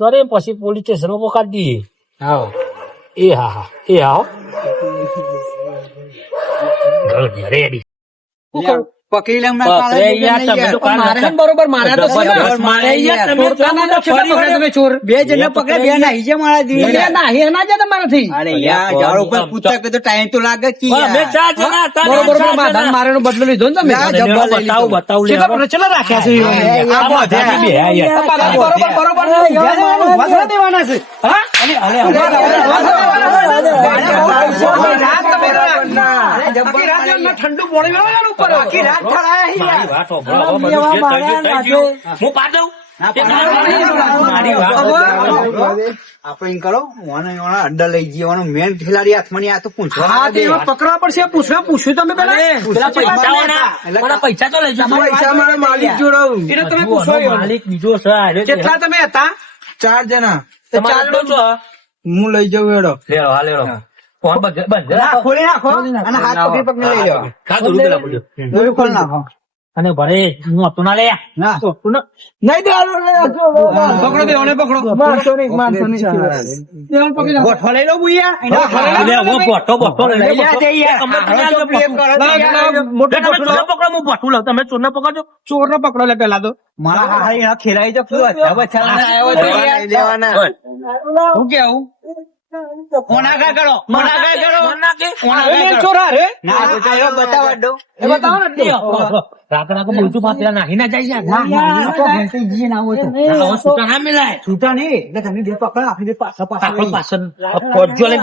કરે પછી police station પકડી દઈએ. હા એ હા હા. એ હા રેડી પકડી લેમ મારે બરોબર મારે તો મારે તમે ચોર. બે જણ પકડે બે નાહી છે મારા નાહી તમારાથી અરે યાર ઉપર પૂછતા કે તો ટાઈમ તો લાગે કે અમે ચાર જણા હતા બરોબર. બદલો લીધો ને તમે? ના, અને જબ્બર એનો લઈ લીધો. બતાવું બતાવું લે કેટલા કેટલા રાખ્યા છે? આ આ બધા. બધા બે યાર. બરોબર બરોબર દેવાના છે હા? રાત તમે આખી રાત એમને ઠંડુ પાણી મેળવવાનું ઉપર. આખી રાત ગયું. હું પા દઉં? આપણે કરો ઓને ઓને અડ્ડા લઈ જઈએ. મેન ખેલાડી હાથમાં આ તો પૂછવા પકડવા પડશે. પૂછ્યું તમે પેલા? પૈસા તો લઈ જાઓ. પૈસા મારા માલિક જોડાવું. એટલે તમે પૂછો માલિક બીજો છે. કેટલા તમે હતા? ચાર જણા. ચાર હું લઈ જાઉં એડો હા, લેરો. ખોલી નાખો. અને હાથ પકડી પકડી લઈ જાઓ ખા દોરું પેલા બોલ્યો. દોરી ખોલી નાખો. અને ભરે હું હતું ના લે. નહીં પકડો બે ઓને પકડો. મારતો નહીં મારતો નહીં ગોઠવા લઈ લો બુયા લે, હું બોટો બોટો લઈ લઉં. તમે. કરો, ના, મોટો પકડો. ચોરને પકડો, હું બોટું લઉં. તમે ચોરને પકડજો. ચોર ને પકડો લે પેલા તો. મારા હા ખેલાઈ. ઓય. હું કેવું? કોના આગળ કરો? કોના આગળ કરો? કરો? ચોર હારે ના, ચાલો બતાવવા દો. એ બતાવો ને લે, રાતે રાતે બોલતું પા પેલા નાહી ના જાય. ના, ના, તો ભેંસે જીએ ના હોય તો. ના, હવે છૂટા ના મિલાય. છૂટા નહીં, એટલે તમે બે પકડો, આપણે બે પાછા પાછા આપણે લઈએ. પાછળ ફોજ્જો લઈને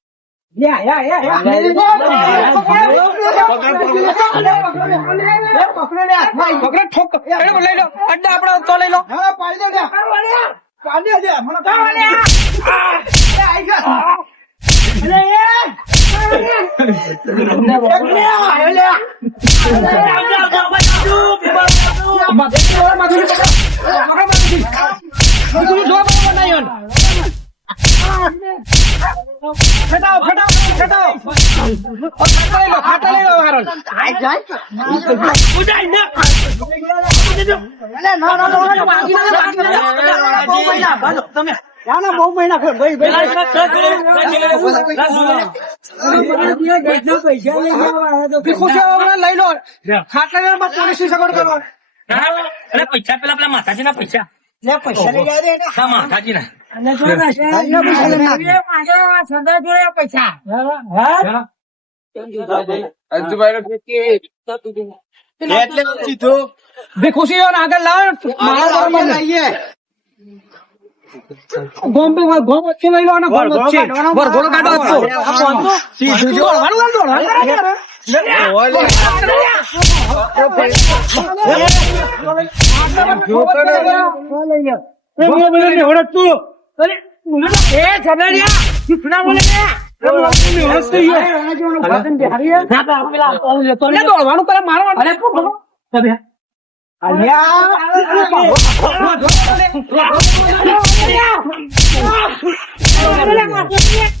yeah, yeah, yeah. એના. શેબા શેબે તારો અડ્ડો? આબાજ, આબાજ. હા આબાજ. માં પાછળ પાછળ આવો. તમે જો અમને આજી. ના. ને ઠોક. એનો લઈ લો તો ખુશી લઈ ખાટલા પોલીસ સગવડ કરો અરે પૈસા પેલા પેલા માતાજી ના પૈસા પૈસા લઈ જાય ને. હા માતાજી ના બે ખુશી આગળ લાવ મારા બરોબર લઈએ. ગોમ પે ગોમ વચ્ચે લઈ લો ગોમ વચ્ચે વરઘોડો કાઢો હતો સીધું જો. દોડવાનું દોડવાનું દોડવાનું દોડવાનું પેલા મારવાનું મારા હાથમાં પૈસા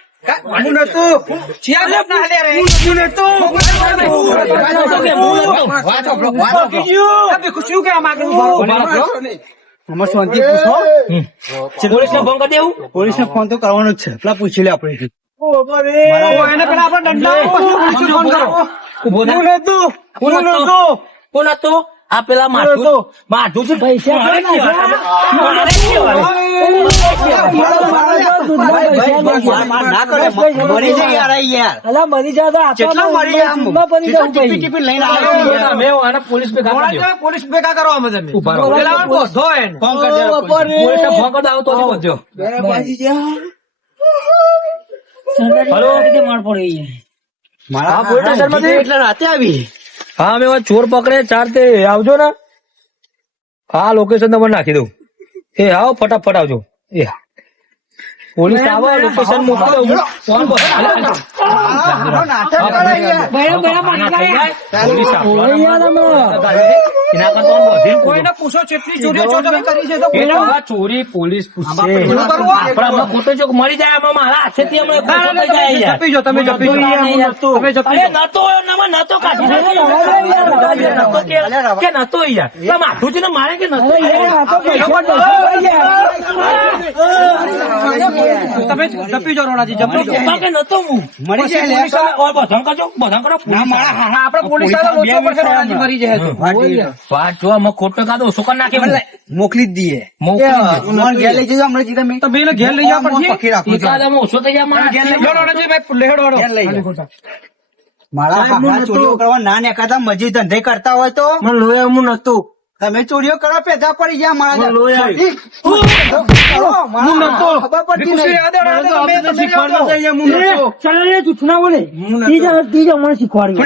હું નતું. ચિયા લેપ ના હાલે રે. હું નતું. વાત સાંભળો, વાત સાંભળો. તમે ખુશી કે આમાં આગળ આમાં શાંતિ પૂછો. પોલીસને ફોન કરી દેવું. પોલીસને ફોન તો કરવાનો જ છે. પેલા પૂછી લે આપણે. એને પેલા આપણે દંડા ફોન કરો? ઊભો થા. હું નતું. હું આ પેલા માથું માથું છે. પૈસા મારે કેવા તમે? મારે કેવા? માર- માર ના કરે મરી જાય યાર યાર. અલા મરી જા તો કેટલા મરી જાય આમ? પડી કેટલા ટીપી ટીપી લઈને આવે છે આને પોલીસ ભેગા કરી પોલીસ ભેગા કરો અમે તમે ઊભા રહો. પેલા બધો એને. ફોન કરજે ઓ, બાપા રે. પોલીસને ફોન કરી દો, આવો તો જ. પહોંચજો. મારા હા, મેં એટલે રાતે આવી. હા અમે ચોર પકડે ચાર તે આવજો ને. હા લોકેશન તમારે નાખી દઉં. એ આવો ફટાફટ આવજો. એ હા. પોલીસ આવો લોકેશન મોકલો ફોન પર. આવો પોલીસ આપવાના અમે. કોઈને પૂછો કેટલી ચોરીઓ ચો કરી છે તો ચોરી પોલીસ પૂછશે આપણે ખોટો ચોક મળી જાય આમાં મારા હાથેથી યાર. જપી જો તમે જપી જો તમે જપી નતો નતો કાઢી નાખ્યો. નતો કે- નતો યાર માથું છે ને મારે કે નતો. તમે જપી જો રોણાજી જપી જો કે નતો હું મળી જાય વાળા- કરજો, બધાને કરો. ના, મારા હા, પોલીસવાળા લોચો પડશે રોણાજી મરી જાય વાત જો આમાં ખોટો કાઢો ઓછો કરી નાખે મોકલી જ દઈએ. મોકલી ઘેર લઈ જજો હમણાં તમે તો બેને ઘેર લઈ જવા પડશે પકડી રાખું છું. ઓછો થઈ જાય મારા ઘેર લઈ જાઓ. રોણાજી ભાઈ લેહડો ઘેર લઈ જાઓ. મારા ચોરીઓ કરવા ના નેકાતા મજૂરી ધંધે કરતા હોય તો? મને લોહી હું નતું તમે ચોરીઓ કરો પેદા પડી ગયા મારા ખબર પડતી નહીં.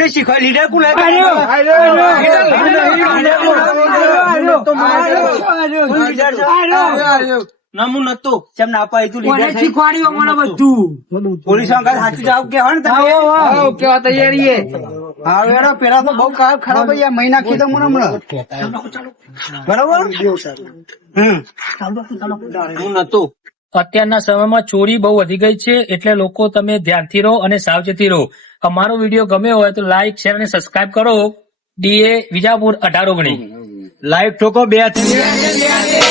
શીખવાડ્યું લીડર કોણ હે? ના હું નતું કેમ ના પાડી તું લીડર થઈ? શીખવાડ્યું મને બધું? પોલીસ અંગત સાચું જાવ કે હણ તમે? આવો, કેવા તૈયારી હે? હા વેડો પેલા તો બહુ ખરાબ ખરાબ યાર મહિના કીધો મને હમણાં. બરાબર? હમ. હું નતું અત્યારના સમયમાં ચોરી બહુ વધી ગઈ છે એટલે લોકો તમે ધ્યાનથી રહો અને સાવચેતી રહો. અમારો વીડિયો ગમ્યો હોય તો લાઈક શેર અને સબસ્ક્રાઇબ કરો. ડીએ વિજાપુર અઢાર ઓગણી લાઈવ ઠોકો બે